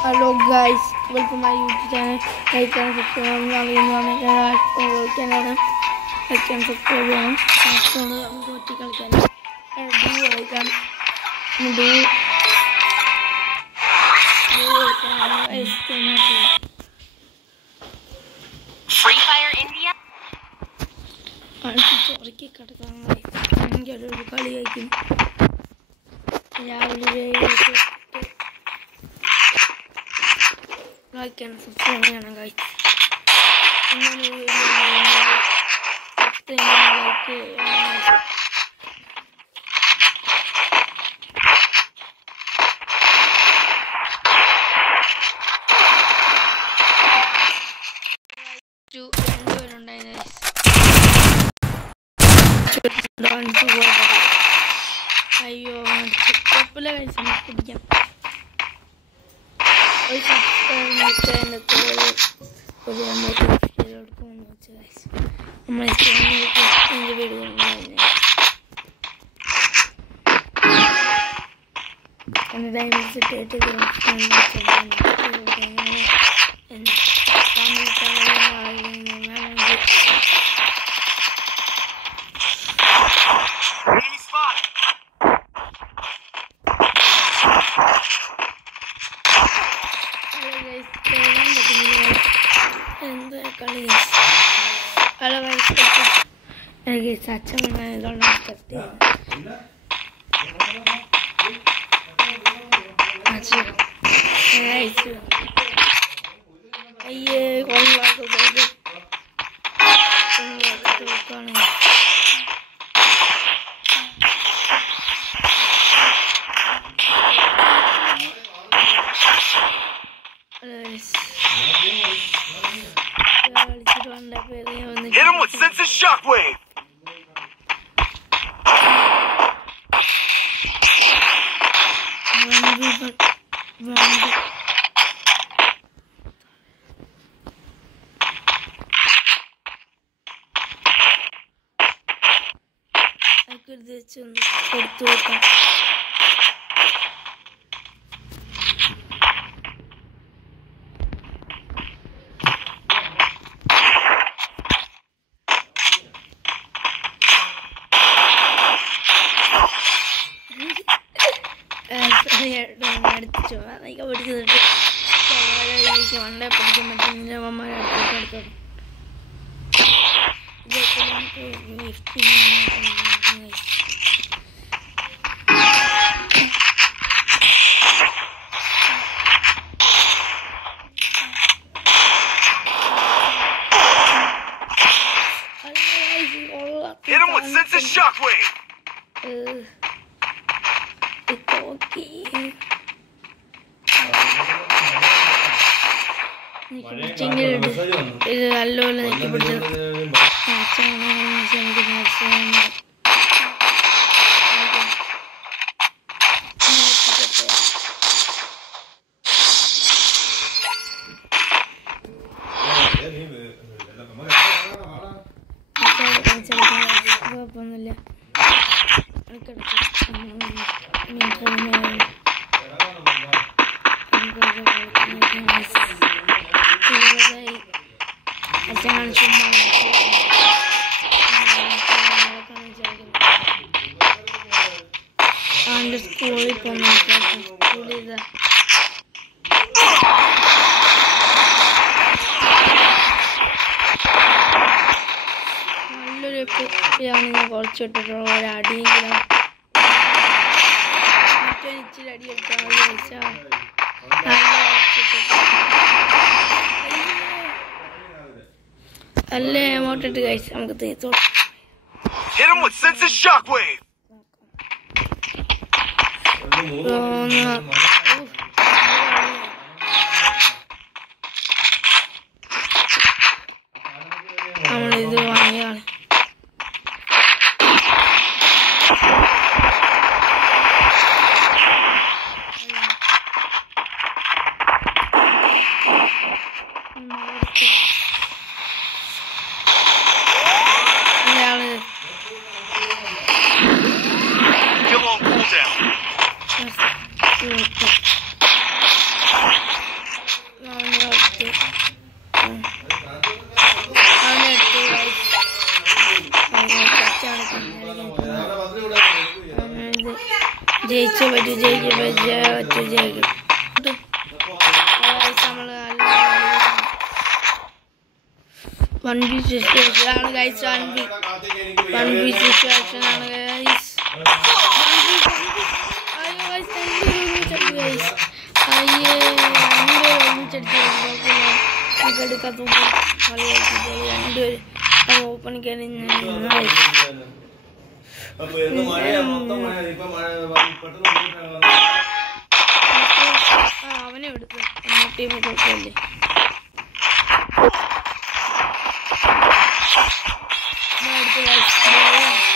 Hello guys, welcome to my YouTube channel. Like and subscribe. Canada. Like and subscribe. Free Fire India. Like and subscribe, guys. Hit him with sense of shockwave. Hit him with sense of shockwave. Guys, hit him with sense of shockwave. One piece situation ആണ് guys. One piece situation ആണ് guys. അയ്യോ guys, guys. അയ്യേ എടുക്കാത്ത open അവനെ എടുത്തു team കുഴപ്പമില്ലേ എടുത്ത്